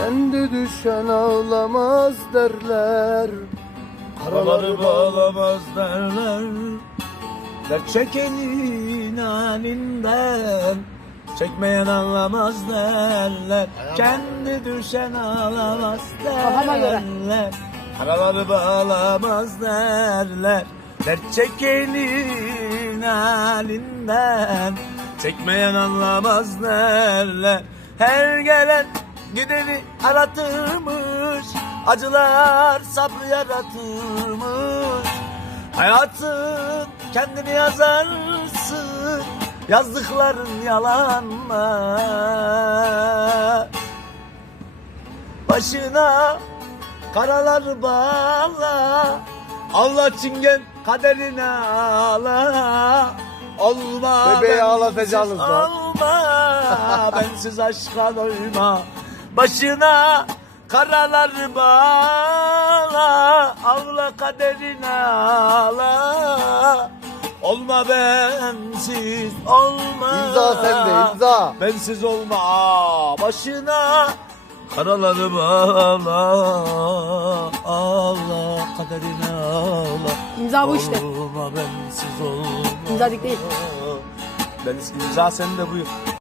Kendi düşen ağlamaz derler. Karaları bağlamaz derler. Dert çekenin halinden Çekmeyen ağlamaz derler. Kendi düşen ağlamaz derler. Karaları bağlamaz derler. Dert çekenin halinden Çekmeyen anlamaz derler. Her gelen gideni aratırmış Acılar sabrı yaratırmış. Hayatın kendini yazarsın Yazdıkların yalanlar Başına karalar bağla Allah çingen kaderine ağla. Olma Bebeği bensiz ağlatacaksınız lan. Olma bensiz aşka doyma Başına karalar bağla Allah kaderine ağla Olma bensiz olma. İmza sende imza. Bensiz olma başına Karaları bağla Allah kaderine ağla İmza bu işte. Olma bensiz olma. İmza dik değil. Ben imza sende buyur